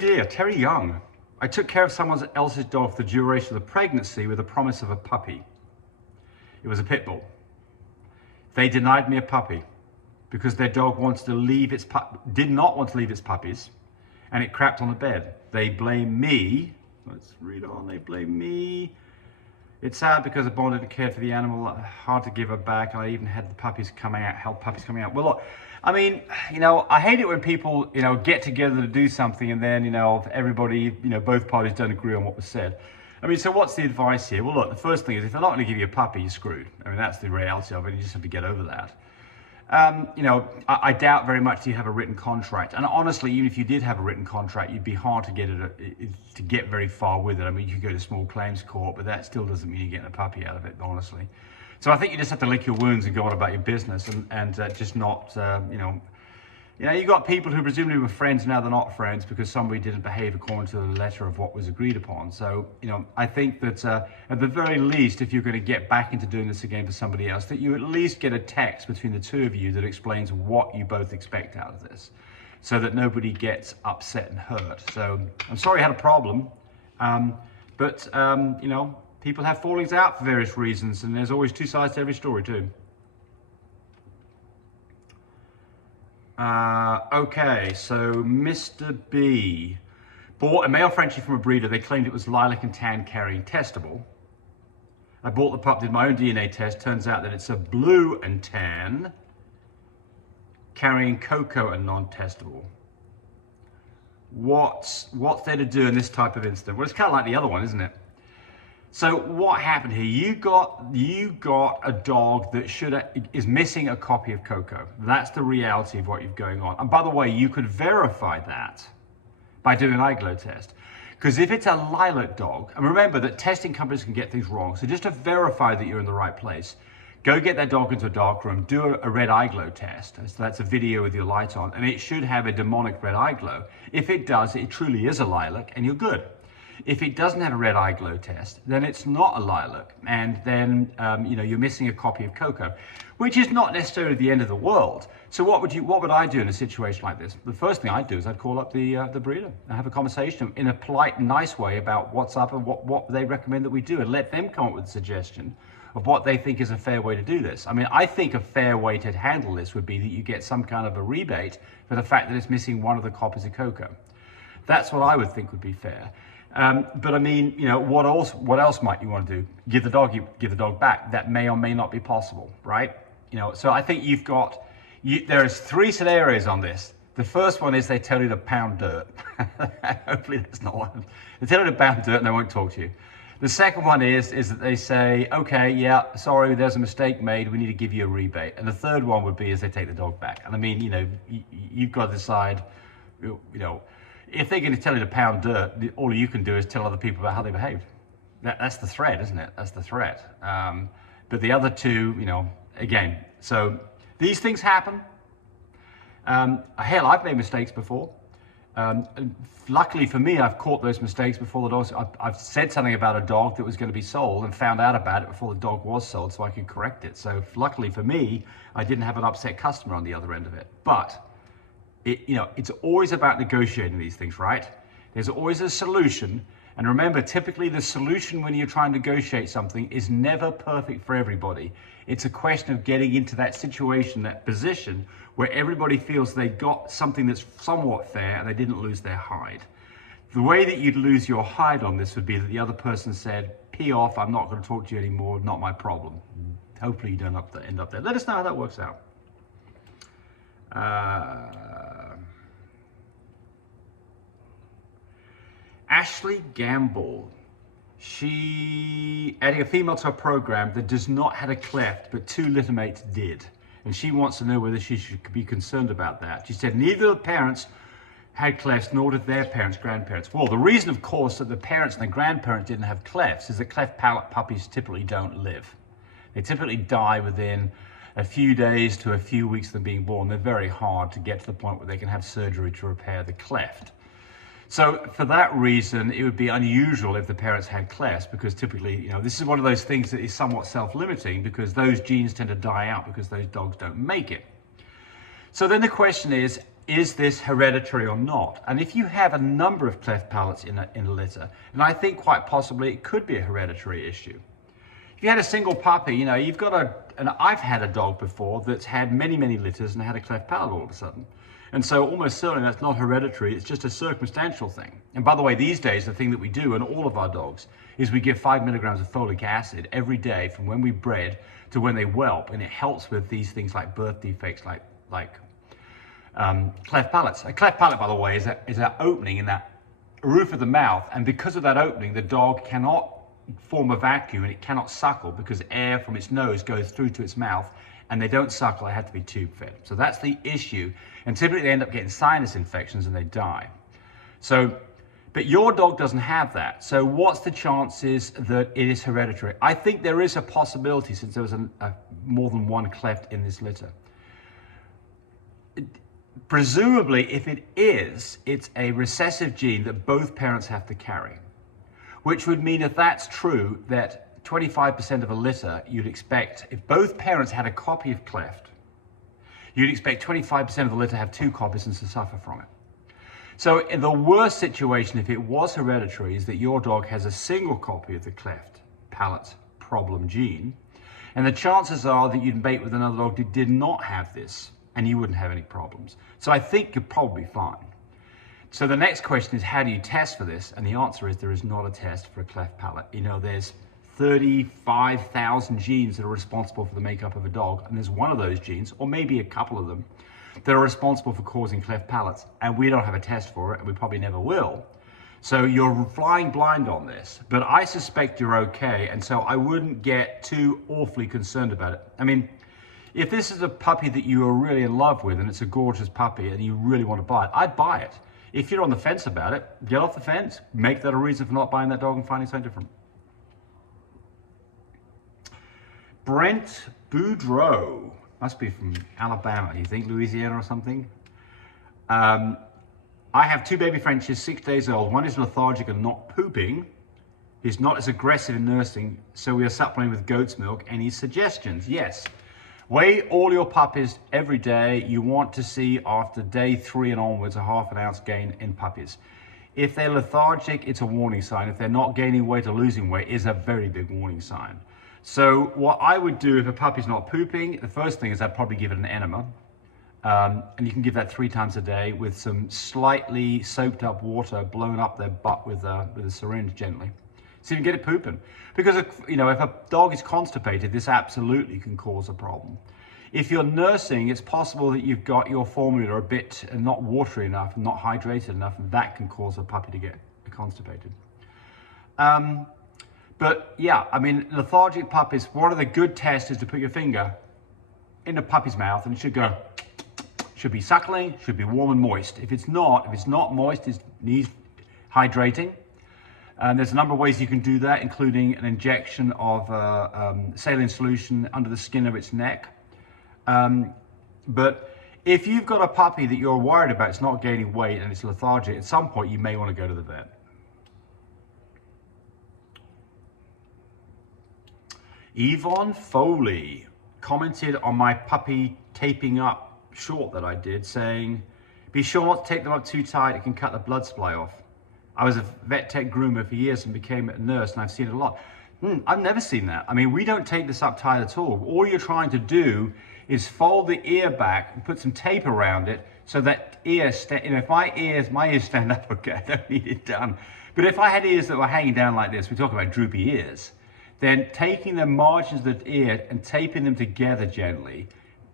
dear, Terry Young. I took care of someone else's dog for the duration of the pregnancy with the promise of a puppy. It was a pit bull. They denied me a puppy because their dog wanted to leave did not want to leave its puppies, and it crapped on the bed. They blame me. Let's read on. They blame me. It's sad because I bonded and cared for the animal. Hard to give her back. I even had the puppies coming out, help puppies coming out. Well, look, I mean, I hate it when people, get together to do something and then, everybody, both parties don't agree on what was said. I mean, so what's the advice here? Well, look, the first thing is if they're not going to give you a puppy, you're screwed. I mean, that's the reality of it. You just have to get over that. I doubt very much you have a written contract. And honestly, even if you did have a written contract, you'd be hard to get very far with it. I mean, you could go to small claims court, but that still doesn't mean you're getting a puppy out of it, honestly. So I think you just have to lick your wounds and go on about your business and just not, you've got people who presumably were friends, now they're not friends because somebody didn't behave according to the letter of what was agreed upon. So, I think that at the very least, if you're going to get back into doing this again for somebody else, that you at least get a text between the two of you that explains what you both expect out of this so that nobody gets upset and hurt. So I'm sorry you had a problem, but people have fallings out for various reasons, and there's always two sides to every story too. Okay, so Mr. B bought a male Frenchie from a breeder. They claimed it was lilac and tan carrying testable. I bought the pup, did my own DNA test. Turns out that it's a blue and tan carrying cocoa and non-testable. What's there to do in this type of incident? Well, it's kind of like the other one, isn't it? So what happened here? You got a dog that is missing a copy of Coco. That's the reality of what you've going on. And by the way, you could verify that by doing an eye glow test. Because if it's a lilac dog, and remember that testing companies can get things wrong, so just to verify that you're in the right place, go get that dog into a dark room, do a red eye glow test. So that's a video with your light on, and it should have a demonic red eye glow. If it does, it truly is a lilac, and you're good. If it doesn't have a red eye glow test, then it's not a lilac, and then you're missing a copy of Coco, which is not necessarily the end of the world. So what would I do in a situation like this? The first thing I'd do is I'd call up the breeder and have a conversation in a polite, nice way about what's up and what they recommend that we do, and let them come up with a suggestion of what they think is a fair way to do this. I mean, I think a fair way to handle this would be that you get some kind of a rebate for the fact that it's missing one of the copies of Coco. That's what I would think would be fair. But I mean, what else might you want to do? Give the dog back. That may or may not be possible, right? So I think there's three scenarios on this. The first one is they tell you to pound dirt. Hopefully that's not one. They tell you to pound dirt and they won't talk to you. The second one is that they say, okay, yeah, sorry, there's a mistake made. We need to give you a rebate. And the third one would be is they take the dog back. And I mean, you've got to decide, if they're going to tell you to pound dirt, all you can do is tell other people about how they behaved. That's the threat, isn't it? That's the threat. But the other two, again, so these things happen. Hell, I've made mistakes before. Luckily for me, I've caught those mistakes before the dogs. I've said something about a dog that was going to be sold and found out about it before the dog was sold so I could correct it. So luckily for me, I didn't have an upset customer on the other end of it. But it's always about negotiating these things, right? There's always a solution. And remember, typically the solution when you're trying to negotiate something is never perfect for everybody. It's a question of getting into that situation, that position where everybody feels they got something that's somewhat fair and they didn't lose their hide. The way that you'd lose your hide on this would be that the other person said, pee off, I'm not going to talk to you anymore, not my problem. Hopefully you don't end up there. Let us know how that works out. Ashley Gamble, she adding a female to a program that does not have a cleft, but 2 littermates did. And she wants to know whether she should be concerned about that. She said neither of the parents had clefts, nor did their parents, grandparents. Well, the reason, of course, that the parents and the grandparents didn't have clefts is that cleft palate puppies typically don't live. They typically die within a few days to a few weeks of them being born. They're very hard to get to the point where they can have surgery to repair the cleft. So for that reason, it would be unusual if the parents had clefts, because typically, this is one of those things that is somewhat self-limiting because those genes tend to die out because those dogs don't make it. So then the question is, is this hereditary or not? And if you have a number of cleft palates in a litter, and I think quite possibly it could be a hereditary issue. If you had a single puppy, you know, you've got and I've had a dog before that's had many, many litters and had a cleft palate all of a sudden. And so almost certainly that's not hereditary, it's just a circumstantial thing. And by the way, these days, the thing that we do in all of our dogs is we give 5 milligrams of folic acid every day from when we bred to when they whelp, and it helps with these things like birth defects, like cleft palates. A cleft palate, by the way, is an opening in that roof of the mouth, and because of that opening, the dog cannot form a vacuum and it cannot suckle because air from its nose goes through to its mouth, and they don't suckle, they have to be tube fed. So that's the issue, and typically they end up getting sinus infections and they die. So, but your dog doesn't have that. So what's the chances that it is hereditary? I think there is a possibility, since there was more than one cleft in this litter. Presumably, if it is, it's a recessive gene that both parents have to carry, which would mean, if that's true, that 25% of a litter, you'd expect, if both parents had a copy of cleft, you'd expect 25% of the litter to have 2 copies and to suffer from it. So in the worst situation, if it was hereditary, is that your dog has a single copy of the cleft palate problem gene, and the chances are that you'd mate with another dog that did not have this, and you wouldn't have any problems. So I think you're probably fine. So the next question is, how do you test for this? And the answer is, there is not a test for a cleft palate. You know, there's 35,000 genes that are responsible for the makeup of a dog, and there's one of those genes, or maybe a couple of them, that are responsible for causing cleft palates, and we don't have a test for it, and we probably never will. So you're flying blind on this, but I suspect you're okay, and so I wouldn't get too awfully concerned about it. I mean, if this is a puppy that you are really in love with, and it's a gorgeous puppy, and you really want to buy it, I'd buy it. If you're on the fence about it, get off the fence, make that a reason for not buying that dog and finding something different. Brent Boudreau, must be from Alabama, you think, Louisiana or something? I have 2 baby Frenchies, 6 days old. One is lethargic and not pooping. He's not as aggressive in nursing, so we are supplementing with goat's milk. Any suggestions? Yes. Weigh all your puppies every day. You want to see, after day 3 and onwards, a ½ ounce gain in puppies. If they're lethargic, it's a warning sign. If they're not gaining weight or losing weight, it's a very big warning sign. So what I would do if a puppy's not pooping, the first thing is I'd probably give it an enema. And you can give that 3 times a day with some slightly soaked up water blown up their butt with a syringe gently. So you can get it pooping. Because, you know, if a dog is constipated, this absolutely can cause a problem. If you're nursing, it's possible that you've got your formula a bit not watery enough, not hydrated enough, and that can cause a puppy to get constipated. But yeah, I mean, lethargic puppies, one of the good tests is to put your finger in the puppy's mouth, and it should go, should be suckling, should be warm and moist. If it's not moist, it needs hydrating. And there's a number of ways you can do that, including an injection of saline solution under the skin of its neck. But if you've got a puppy that you're worried about, it's not gaining weight and it's lethargic, at some point you may want to go to the vet. Yvonne Foley commented on my puppy taping up short that I did, saying, be sure not to take them up too tight, it can cut the blood supply off. I was a vet tech groomer for years and became a nurse, and I've seen it a lot. I've never seen that. I mean, we don't take this up tight at all. All you're trying to do is fold the ear back and put some tape around it so that ear, you know, if my ears stand up, okay, I don't need it done. But if I had ears that were hanging down like this, we talk about droopy ears, then taking the margins of the ear and taping them together gently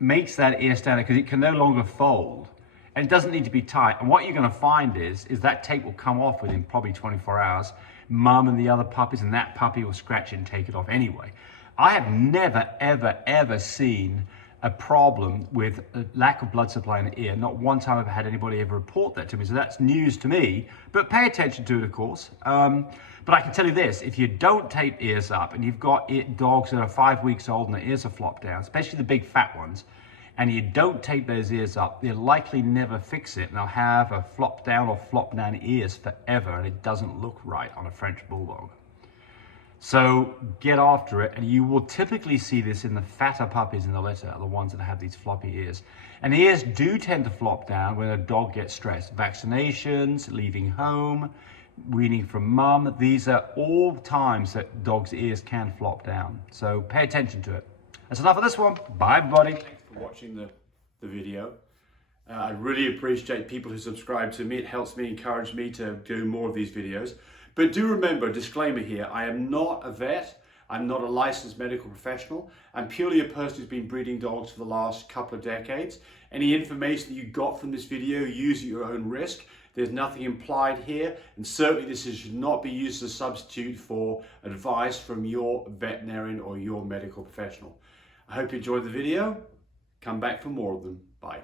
makes that ear stand up, because it can no longer fold. And it doesn't need to be tight. And what you're going to find is that tape will come off within probably 24 hours. Mum and the other puppies and that puppy will scratch it and take it off anyway. I have never, ever, ever seen a problem with a lack of blood supply in the ear. Not one time I've had anybody ever report that to me. So that's news to me, but pay attention to it, of course. But I can tell you this, if you don't tape ears up and you've got dogs that are 5 weeks old and their ears are flopped down, especially the big fat ones, and you don't tape those ears up, they'll likely never fix it, and they'll have a flop down or flop down ears forever, and it doesn't look right on a French Bulldog. So get after it, and you will typically see this in the fatter puppies in the litter, the ones that have these floppy ears. And ears do tend to flop down when a dog gets stressed. Vaccinations, leaving home, weaning from mum, these are all times that dogs' ears can flop down. So pay attention to it. That's enough of this one. Bye, everybody. Thanks for watching the video. I really appreciate people who subscribe to me. It helps me, encourage me to do more of these videos. But do remember, disclaimer here, I am not a vet. I'm not a licensed medical professional. I'm purely a person who's been breeding dogs for the last couple of decades. Any information that you got from this video, use at your own risk. There's nothing implied here, and certainly this should not be used as a substitute for advice from your veterinarian or your medical professional. I hope you enjoyed the video. Come back for more of them. Bye.